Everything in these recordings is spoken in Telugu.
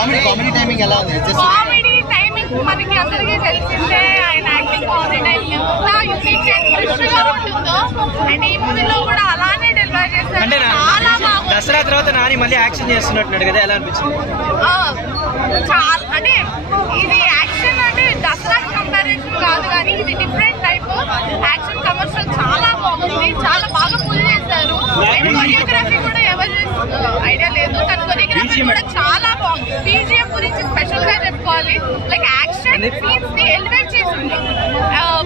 కామెడీ టైమింగ్ ఎలా ఉంది? కామెడీ టైమింగ్ మనకి అందరికీ తెలిసిందే. ఆయన యాక్టింగ్ కామెడీ టైమింగ్ ఎంత యూనిక్ అండ్ ఫ్రెష్ గా ఉంటుందో అండ్ ఈ మూవీలో కూడా అలానే డెలివర్ చేస్తారు. చాలా బాగుంది. దసరా తర్వాత నాని మళ్ళీ యాక్షన్ చేస్తున్నట్టున్నాడు కదా, ఎలా అనిపించింది? చాలా అంటే ఇది యాక్షన్ అంటే దసరా కంపారిజన్ కాదు కానీ ఇది డిఫరెంట్ టైప్ యాక్షన్ కమర్షియల్. చాలా బాగుంది, చాలా బాగా ఫుల్ చేశారు. అండ్ కొరియోగ్రఫీ కూడా ఎవరు ఐడియా లేదు కానీ కొరియోగ్రఫీ కూడా చాలా బాగుంది. బీజిఎం గురించి స్పెషల్ గా చెప్పుకోవాలి. లైక్ యాక్షన్ సీన్స్ ని ఎలివేట్ చేసింది.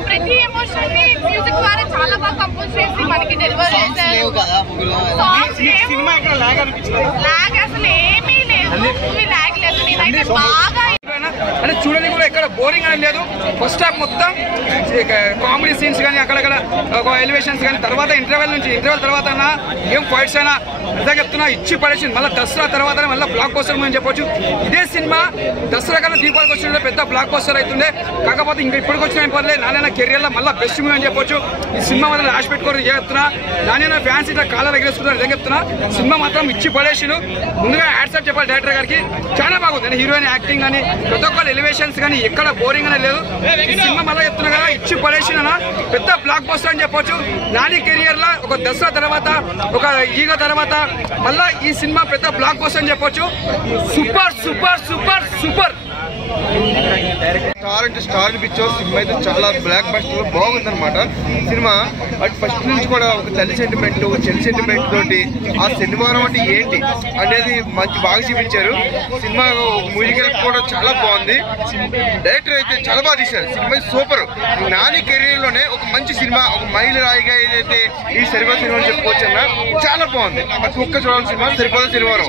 ప్రతి ఎమోషన్ ని మ్యూజిక్ ద్వారా చాలా బాగా కంపోజ్ చేసి మనకి డెలివర్ చేశారు. లాగ్ అసలు ఏమీ లేదు, మూవీ లాగ్ లేదు. నేనైతే బాగా అంటే చూడని కూడా ఎక్కడ బోరింగ్ అని లేదు. ఫస్ట్ హాఫ్ మొత్తం కామెడీ సీన్స్ కానీ అక్కడక్కడ ఎలివేషన్స్ కానీ, తర్వాత ఇంటర్వెల్ తర్వాత ఏం ఫైట్స్ అయినా నిజంగా చెప్తున్నా ఇచ్చి పడేసింది. మళ్ళీ దసరా తర్వాత మళ్ళీ బ్లాక్ బస్టర్ అని చెప్పొచ్చు. ఇదే సినిమా దసరా కన్నా దీపావళికి వచ్చిన పెద్ద బ్లాక్ బస్టర్ అవుతుండే. కాకపోతే ఇంకా ఇప్పటికి వచ్చిన పర్లేదు నాన్న కెరియర్లో మళ్ళీ బెస్ట్ మూవీ అని చెప్పొచ్చు. ఈ సినిమా మాత్రం రాసి పెట్టుకోవడం చెప్తున్నా. నాన్న ఫ్యాన్స్ ఇట్లా కాలర్ ఎగరేసుకుంటారు నిజంగా చెప్తున్నా. సినిమా మాత్రం ఇచ్చి పడేసిండు. ముందుగా యాడ్సప్ చెప్పాలి డైరెక్టర్ గారికి, చాలా బాగుంది. హీరోయిన్ యాక్టింగ్ కానీ ప్రతి ఒక్కరు ఎలివేషన్స్ కానీ ఎక్కడ బోరింగ్ అనేది లేదు. ఈ సినిమా మళ్ళీ చెప్తున్నా కదా ఇచ్చి పడేసిన పెద్ద బ్లాక్ బస్టర్ అని చెప్పొచ్చు. నాని కెరియర్ లో ఒక దసరా తర్వాత ఒక ఈగ తర్వాత మళ్ళా ఈ సినిమా పెద్ద బ్లాక్ బస్టర్ అని చెప్పొచ్చు. Super super super super. Star అంటే స్టార్ అనిపించే సినిమా అయితే చాలా బ్లాక్ బస్టర్ బాగుంది అనమాట సినిమా. బట్ ఫస్ట్ నుంచి కూడా ఒక తల్లి సెంటిమెంట్ చెల్లి సెంటిమెంట్ తోటి ఆ శనివారం అంటే ఏంటి అనేది మంచి బాగా చూపించారు. సినిమా మ్యూజికల్ కూడా చాలా బాగుంది. డైరెక్టర్ అయితే చాలా బాగా తీశారు. Cinema super. నాని కెరీర్ లోనే ఒక మంచి సినిమా, ఒక మైలు రాయిగా ఏదైతే ఈ సరిపోదు సినిమా అని చెప్పుకోవచ్చు అన్న. చాలా బాగుంది. ప్రతి ఒక్క చూడాల్సిన సినిమా సరిపోదు శనివారం.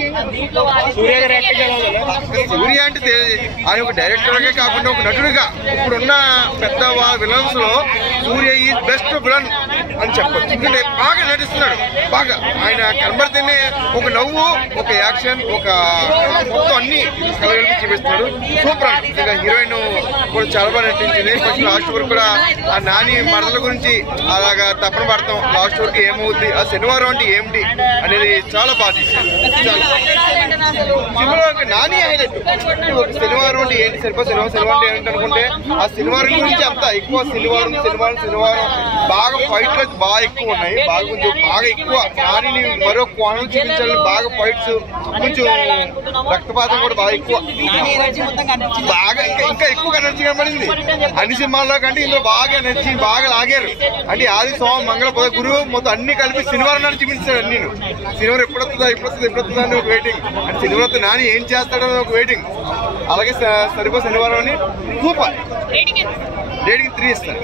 సూర్య అంటే ఆయన ఒక డైరెక్టర్ గా కాకుండా ఒక నటుడిగా ఇప్పుడున్న పెద్ద విలన్స్ లో సూర్య ఈజ్ బెస్ట్ విలన్ అని చెప్పచ్చు. ఎందుకంటే బాగా నటిస్తున్నాడు. బాగా ఆయన కనబడితేనే ఒక నవ్వు, ఒక యాక్షన్, ఒక మొత్తం అన్ని కలగలిపి చూపిస్తున్నాడు. సూపర్. ఇంకా హీరోయిన్ కూడా చాలా బాగా నటించింది. ఫస్ట్ లాస్ట్ వరకు కూడా ఆ నాని మరదల గురించి అలాగా తప్పన పడతాం. లాస్ట్ వరకు ఏమవుద్ది, ఆ శనివారం అంటే ఏమిటి అనేది చాలా బాగా తీశారు. సినిమాలో నాని హైలైట్. ఒక శనివారం అంటే ఏంటి, శనివారం అంటే ఏంటి అనుకుంటే ఆ శనివారం గురించి అంతా ఎక్కువ శనివారం బాగా ఫైట్లు అయితే బాగా ఎక్కువ ఉన్నాయి. బాగా ఎక్కువ నానిని మరో కోణం చూపించాలని బాగా ఫైట్స్, కొంచెం రక్తపాతం కూడా బాగా ఎక్కువ, బాగా ఇంకా ఎక్కువ ఎనర్జీ కనబడింది. అన్ని సినిమాల్లో కంటే ఇందులో బాగా ఎనర్జీ బాగా లాగారు. అంటే ఆది సోమం మంగళ బుధ గురువు మొత్తం అన్ని కలిపి శనివారం నాని చూపించాడు. అన్ని శనివారం ఎప్పుడొస్తుందా అని ఒక వెయిటింగ్. అంటే శనివారం నాని ఏం చేస్తాడని ఒక వెయిటింగ్. అలాగే సరిపో శనివారం అని సూపర్. రేటింగ్ 3 ఇస్తాను.